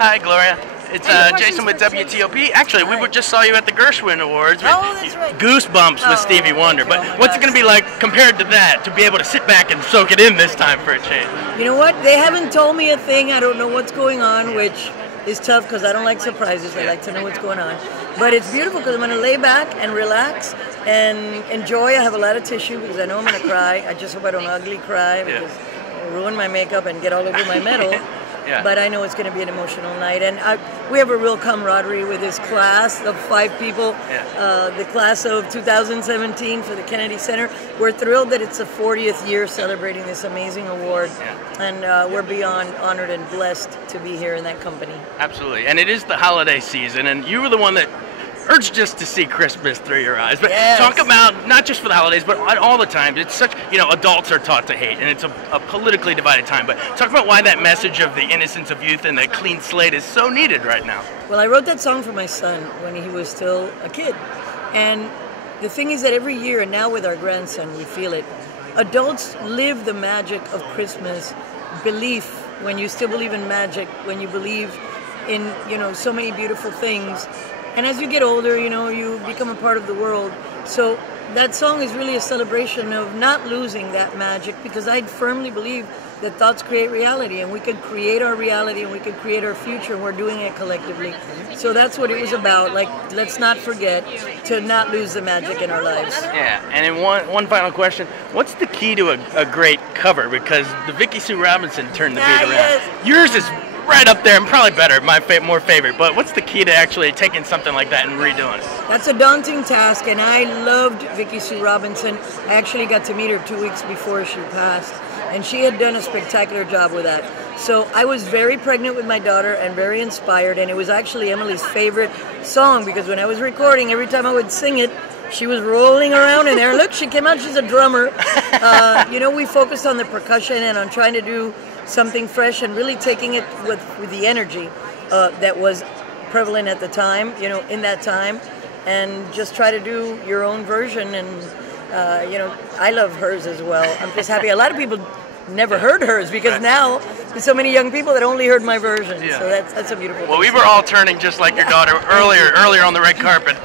Hi, Gloria. It's Jason with WTOP. Actually, we just saw you at the Gershwin Awards. Oh, that's right. Goosebumps with Stevie Wonder. But what's it going to be like compared to that, to be able to sit back and soak it in this time for a change? You know what? They haven't told me a thing. I don't know what's going on, which is tough because I don't like surprises. I like to know what's going on. But it's beautiful because I'm going to lay back and relax and enjoy. I have a lot of tissue because I know I'm going to cry. I just hope I don't ugly cry because I'll ruin my makeup and get all over my medal. But I know it's going to be an emotional night. And we have a real camaraderie with this class of 5 people, the class of 2017 for the Kennedy Center. We're thrilled that it's the 40th year celebrating this amazing award. And we're beyond honored and blessed to be here in that company. Absolutely. And it is the holiday season, and you were the one that urged us to see Christmas through your eyes. But talk about, not just for the holidays, but all the time. It's such, adults are taught to hate, and it's a politically divided time. But talk about why that message of the innocence of youth and the clean slate is so needed right now. Well, I wrote that song for my son when he was still a kid. And the thing is that every year, and now with our grandson, we feel it, adults live the magic of Christmas, belief, when you still believe in magic, when you believe in, so many beautiful things. And as you get older, you become a part of the world. So that song is really a celebration of not losing that magic, because I firmly believe that thoughts create reality, and we could create our reality and we could create our future, and we're doing it collectively. So that's what it was about. Like, let's not forget to not lose the magic in our lives. Yeah, and in one final question, what's the key to a great cover? Because the Vicki Sue Robinson turned the beat around. Yours is right up there and probably better, my more favorite. But what's the key to actually taking something like that and redoing it? That's a daunting task, and I loved Vicki Sue Robinson. I actually got to meet her 2 weeks before she passed, and she had done a spectacular job with that. So I was very pregnant with my daughter and very inspired, and it was actually Emily's favorite song, because when I was recording, every time I would sing it, she was rolling around in there. Look, she came out, she's a drummer. We focused on the percussion and on trying to do something fresh and really taking it with the energy that was prevalent at the time, in that time, and just try to do your own version. And, I love hers as well. I'm just happy. A lot of people never heard hers, because now there's so many young people that only heard my version. So that's a beautiful thing. Well, we were all turning just like your daughter earlier on the red carpet.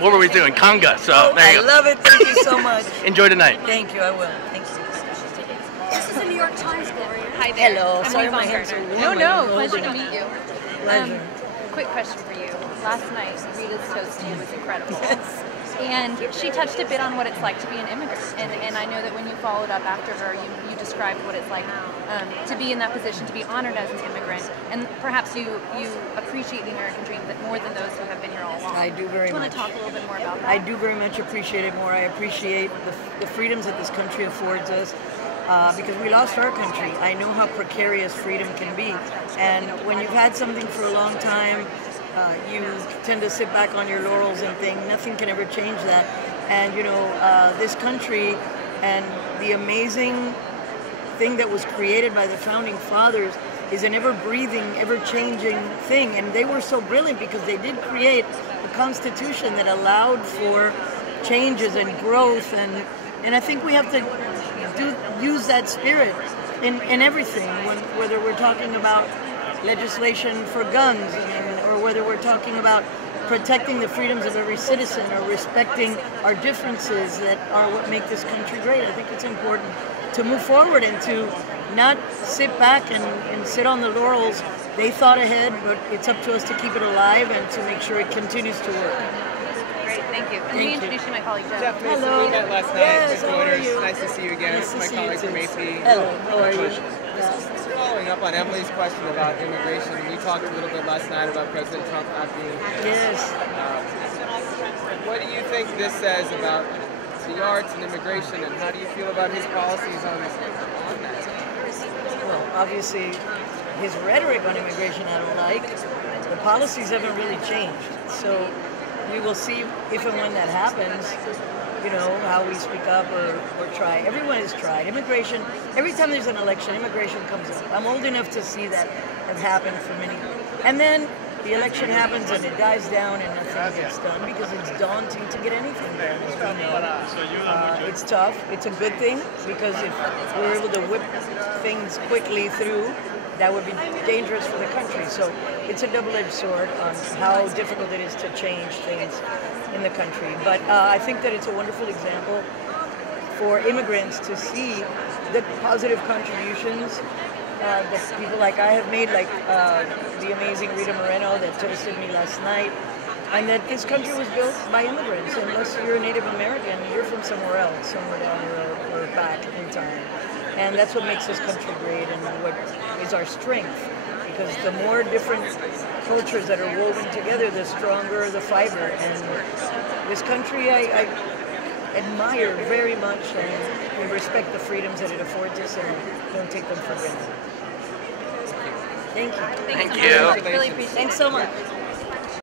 What were we doing? Conga. So there you go. I love it. Thank you so much. Enjoy tonight. Thank you. I will. Thank you. This is the New York Times, Gloria. Hi there. Hello. Sorry, my hands are warm. No, pleasure to meet you. Pleasure. Quick question for you. Last night, Rita's toast to you was incredible. And she touched a bit on what it's like to be an immigrant. And I know that when you followed up after her, you described what it's like to be in that position, to be honored as an immigrant. And perhaps you appreciate the American dream more than those who have been here all along. I do very much. Do you want to talk a little bit more about that? I do very much appreciate it more. I appreciate the freedoms that this country affords us. Because we lost our country. I know how precarious freedom can be. And when you've had something for a long time, you tend to sit back on your laurels and think nothing can ever change that. And this country and the amazing thing that was created by the founding fathers is an ever-breathing, ever-changing thing. And they were so brilliant because they did create a constitution that allowed for changes and growth. And I think we have to use that spirit in everything, whether we're talking about legislation for guns, or whether we're talking about protecting the freedoms of every citizen, or respecting our differences that are what make this country great. I think it's important to move forward and to not sit back and sit on the laurels. They thought ahead, but it's up to us to keep it alive and to make sure it continues to work. Thank you. And let me introduce you to my colleague, Jeff. Hello. We met last night. Yes, how are you? Nice to see you again. Nice to my see colleague you from AP. Hello, how are you? Following up on Emily's question about immigration, we talked a little bit last night about President Trump not being here. Yes. What do you think this says about the arts and immigration, and how do you feel about his policies on that? Well, obviously, his rhetoric on immigration I don't like. The policies haven't really changed. So we will see if and when that happens, how we speak up or try. Everyone has tried. Immigration, every time there's an election, immigration comes up. I'm old enough to see that have happened for many. And then the election happens and it dies down and nothing gets done because it's daunting to get anything done, as we know. It's tough. It's a good thing because if we're able to whip things quickly through, that would be dangerous for the country. So it's a double-edged sword on how difficult it is to change things in the country. But I think that it's a wonderful example for immigrants to see the positive contributions that people like I have made, like the amazing Rita Moreno that toasted me last night, and that this country was built by immigrants. Unless you're a Native American, you're from somewhere else, somewhere down the road or back in time. And that's what makes this country great and what is our strength. Because the more different cultures that are woven together, the stronger the fiber. And this country I admire very much, and we respect the freedoms that it affords us and don't take them for granted. Thank you. Thank you. Really appreciate it. Thanks so much.